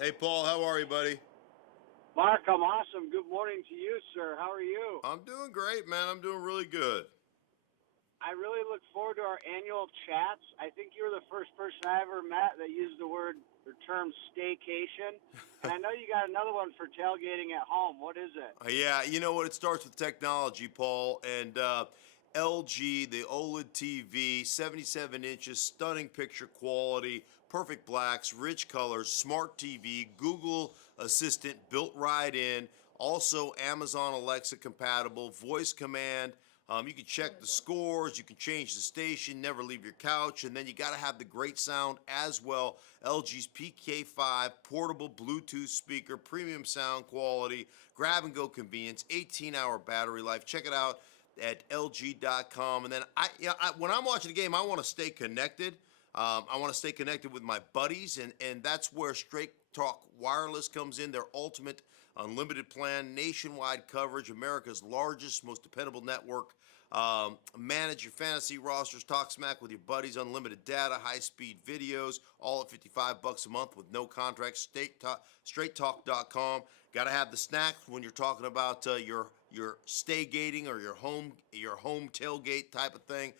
Hey, Paul, how are you, buddy? Mark, I'm awesome. Good morning to you, sir. How are you? I'm doing great, man. I'm doing really good. I really look forward to our annual chats. I think you were the first person I ever met that used the word or term staycation. And I know you got another one for tailgating at home. What is it? Yeah, you know what? It starts with technology, Paul, and LG, the OLED TV, 77 inches, stunning picture quality, perfect blacks, rich colors, smart TV, Google Assistant built right in, also Amazon Alexa compatible, voice command. You can check the scores, you can change the station, never leave your couch, and then you got to have the great sound as well. LG's PK5 portable Bluetooth speaker, premium sound quality, grab and go convenience, 18-hour battery life. Check it out at LG.com. And then when I'm watching the game, I want to stay connected. I want to stay connected with my buddies, and that's where Straight Talk Wireless comes in, their ultimate unlimited plan, nationwide coverage, America's largest, most dependable network. Manage your fantasy rosters, talk smack with your buddies, unlimited data, high-speed videos, all at $55 a month with no contract. StraightTalk.com. Got to have the snacks when you're talking about your staygating or your home tailgate type of thing.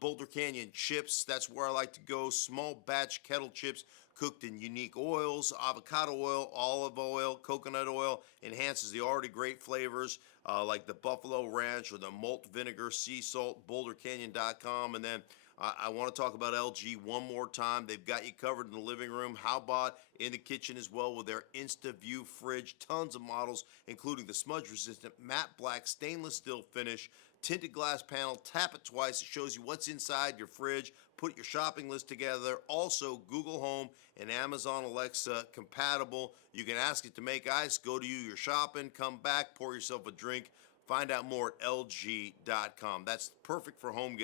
Boulder Canyon chips, that's where I like to go. Small batch kettle chips cooked in unique oils, avocado oil, olive oil, coconut oil, enhances the already great flavors like the buffalo ranch or the malt vinegar, sea salt, bouldercanyon.com. And then I want to talk about LG one more time. They've got you covered in the living room. How about in the kitchen as well with their InstaView fridge? Tons of models, including the smudge-resistant matte black stainless steel finish, tinted glass panel. Tap it twice. It shows you what's inside your fridge. Put your shopping list together. Also, Google Home and Amazon Alexa compatible. You can ask it to make ice. Go to your shopping. Come back. Pour yourself a drink. Find out more at LG.com. That's perfect for the home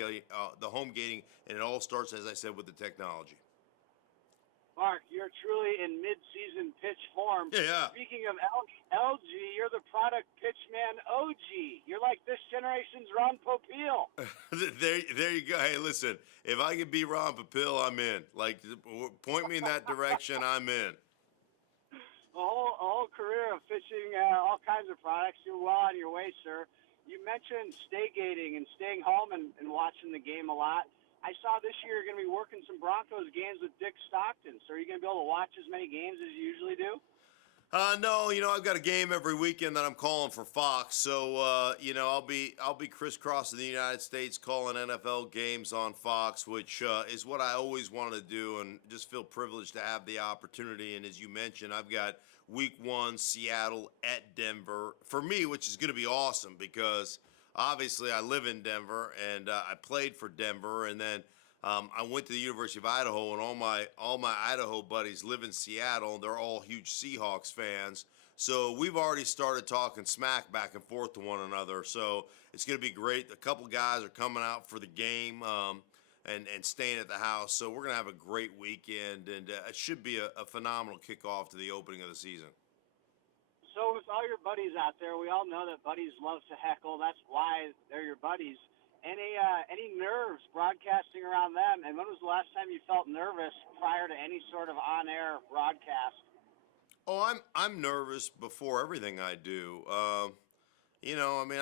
gating, and it all starts, as I said, with the technology. Mark, you're truly in mid-season pitch form. Yeah. Speaking of LG, you're the product pitchman OG. You're like this generation's Ron Popeil. there you go. Hey, listen, if I could be Ron Popeil, I'm in. Like, point me in that direction, I'm in. A whole career of pitching all kinds of products. You're well on your way, sir. You mentioned staygating and staying home and watching the game a lot. I saw this year you're going to be working some Broncos games with Dick Stockton. So are you going to be able to watch as many games as you usually do? No, I've got a game every weekend that I'm calling for Fox, so I'll be crisscrossing the United States calling NFL games on Fox, which is what I always wanted to do, and just feel privileged to have the opportunity. And as you mentioned, I've got Week 1 Seattle at Denver for me, which is going to be awesome because obviously I live in Denver and I played for Denver, and then I went to the University of Idaho, and all my Idaho buddies live in Seattle. They're all huge Seahawks fans. So we've already started talking smack back and forth to one another. So it's going to be great. A couple guys are coming out for the game and staying at the house. So we're going to have a great weekend, and it should be a phenomenal kickoff to the opening of the season. So with all your buddies out there, we all know that buddies love to heckle. That's why they're your buddies. Any nerves broadcasting around them? And when was the last time you felt nervous prior to any sort of on-air broadcast? Oh, I'm nervous before everything I do. I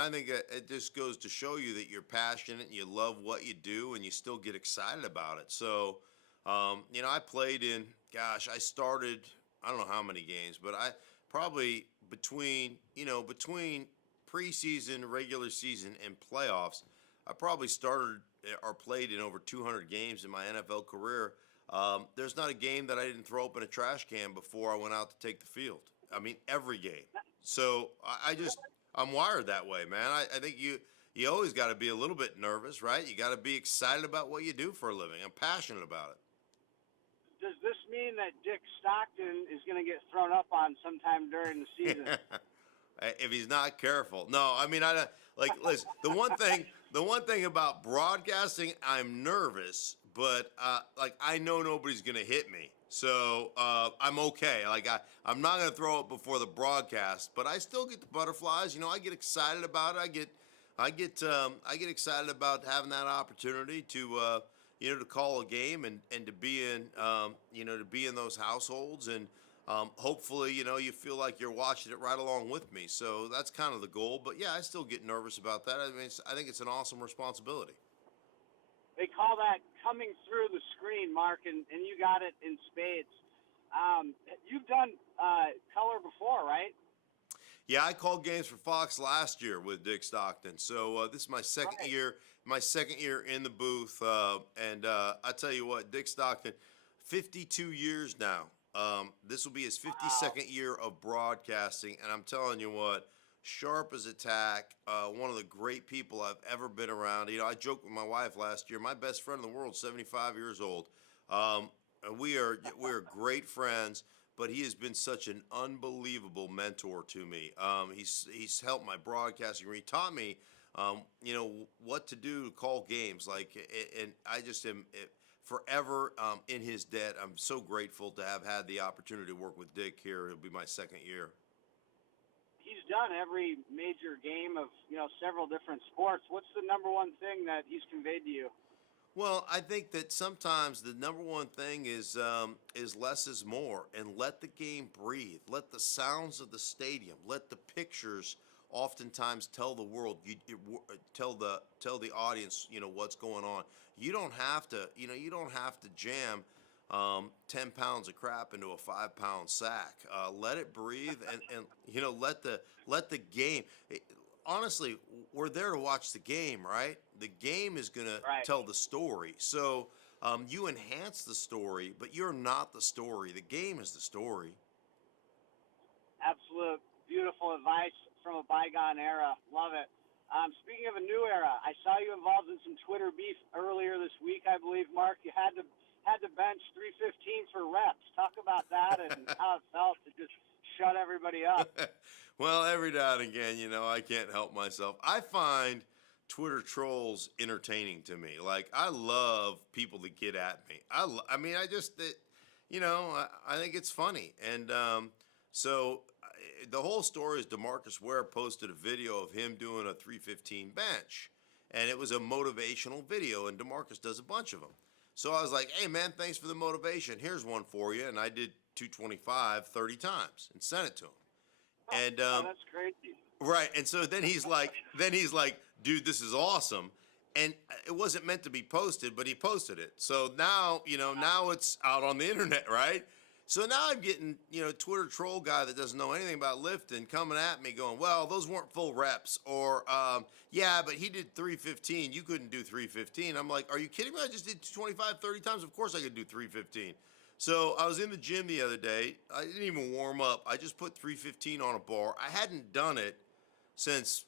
think it just goes to show you that you're passionate and you love what you do and you still get excited about it. So, I played I started, I don't know how many games, but I probably between preseason, regular season, and playoffs, I probably started or played in over 200 games in my NFL career. There's not a game that I didn't throw up in a trash can before I went out to take the field. I mean, every game. So I'm wired that way, man. I think you always got to be a little bit nervous, right? You got to be excited about what you do for a living. I'm passionate about it. Does this mean that Dick Stockton is going to get thrown up on sometime during the season? If he's not careful. No, I mean, listen, the one thing about broadcasting, I'm nervous, but I know nobody's going to hit me. So I'm okay. I'm not going to throw up before the broadcast, but I still get the butterflies. I get excited about it. I get excited about having that opportunity to to call a game and to be in, to be in those households. And hopefully, you feel like you're watching it right along with me. So that's kind of the goal. But yeah, I still get nervous about that. I mean, I think it's an awesome responsibility. They call that coming through the screen, Mark, and you got it in spades. You've done color before, right? Yeah, I called games for Fox last year with Dick Stockton. So this is my second year. My second year in the booth, and I tell you what, Dick Stockton, 52 years now. This will be his 52nd year of broadcasting, and I'm telling you what, sharp as a tack, one of the great people I've ever been around. I joked with my wife last year. My best friend in the world, 75 years old. We're great friends, but he has been such an unbelievable mentor to me. He's helped my broadcasting. He taught me, what to do to call games. And I just am forever in his debt. I'm so grateful to have had the opportunity to work with Dick here. It'll be my second year. He's done every major game of several different sports. What's the number one thing that he's conveyed to you? Well, I think that sometimes the number one thing is less is more, and let the game breathe. Let the sounds of the stadium, let the pictures oftentimes tell the world, tell the audience, what's going on. You don't have to, jam 10 pounds of crap into a 5-pound sack. Let it breathe, and let the game. Honestly, we're there to watch the game, right? The game is going to tell the story. So you enhance the story, but you're not the story. The game is the story. Absolute beautiful advice from a bygone era. Love it. Speaking of a new era, I saw you involved in some Twitter beef earlier this week, I believe, Mark. You had to bench 315 for reps. Talk about that and how it felt to just shut everybody up. Well, every now and again, I can't help myself. I find Twitter trolls entertaining to me. Like, I love people that get at me. I think it's funny. And so the whole story is DeMarcus Ware posted a video of him doing a 315 bench. And it was a motivational video, and DeMarcus does a bunch of them. So I was like, hey, man, thanks for the motivation. Here's one for you. And I did 225 30 times and sent it to him. And that's crazy. Right. And so then he's like, dude, this is awesome. And it wasn't meant to be posted, but he posted it. So now, now it's out on the internet, right? So now I'm getting, Twitter troll guy that doesn't know anything about lifting coming at me going, well, those weren't full reps. Or, yeah, but he did 315. You couldn't do 315. I'm like, are you kidding me? I just did 25, 30 times. Of course I could do 315. So I was in the gym the other day. I didn't even warm up. I just put 315 on a bar. I hadn't done it since,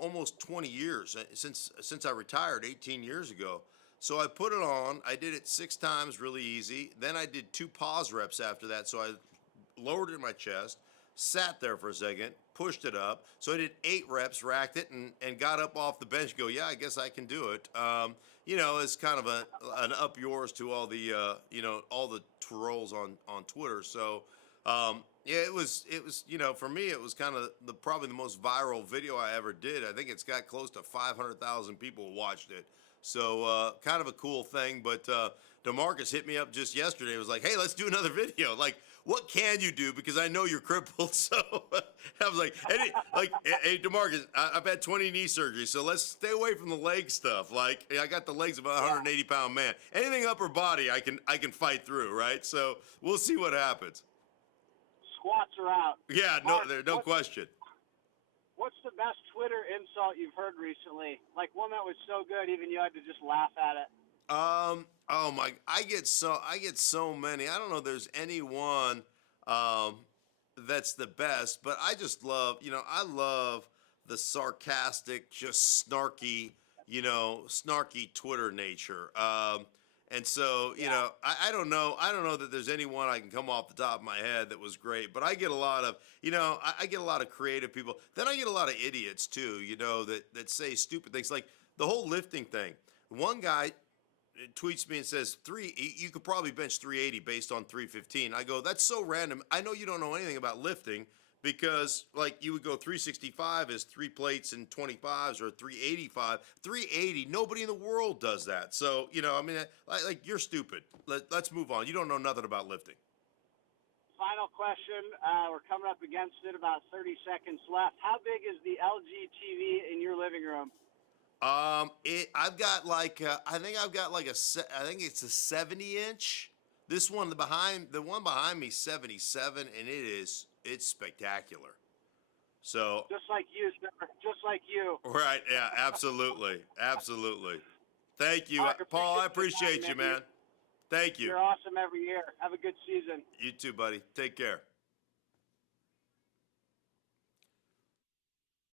almost 20 years, since I retired 18 years ago. So I put it on. I did it 6 times really easy. Then I did 2 pause reps after that. So I lowered it in my chest, sat there for a second, pushed it up. So I did 8 reps, racked it, and got up off the bench and go, yeah, I guess I can do it. It's kind of an up yours to all the, all the trolls on Twitter. So, yeah, it was, for me, it was kind of probably the most viral video I ever did. I think it's got close to 500,000 people watched it. So, kind of a cool thing. But DeMarcus hit me up just yesterday. It was like, hey, let's do another video. Like, what can you do? Because I know you're crippled. So I was like, hey, DeMarcus, I've had 20 knee surgeries, so let's stay away from the leg stuff. Like, I got the legs of a 180-pound man. Anything upper body, I can fight through, right? So we'll see what happens. Squats are out. Yeah, Mark, no question. What's the best Twitter insult you've heard recently? Like one that was so good, even you had to just laugh at it. Oh my, I get so many. I don't know if there's any one that's the best, but I just love, I love the sarcastic, just snarky Twitter nature. And so, I don't know that there's anyone I can come off the top of my head that was great, but I get a lot of, I get a lot of creative people. Then I get a lot of idiots too, that say stupid things like the whole lifting thing. One guy tweets me and says, you could probably bench 380 based on 315. I go, that's so random. I know you don't know anything about lifting, because like you would go 365 as 3 plates and 25s or 385, 380. Nobody in the world does that. So I mean, like you're stupid. Let's move on. You don't know nothing about lifting. Final question. We're coming up against it. About 30 seconds left. How big is the LG TV in your living room? I've got like I think it's a 70-inch. This one the one behind me 77, and it's spectacular. So Just like you, sir. Just like you. right, yeah, absolutely, absolutely. Thank you, Mark, Paul. I appreciate you, man. Thank you. You're awesome every year. Have a good season. You too, buddy. Take care.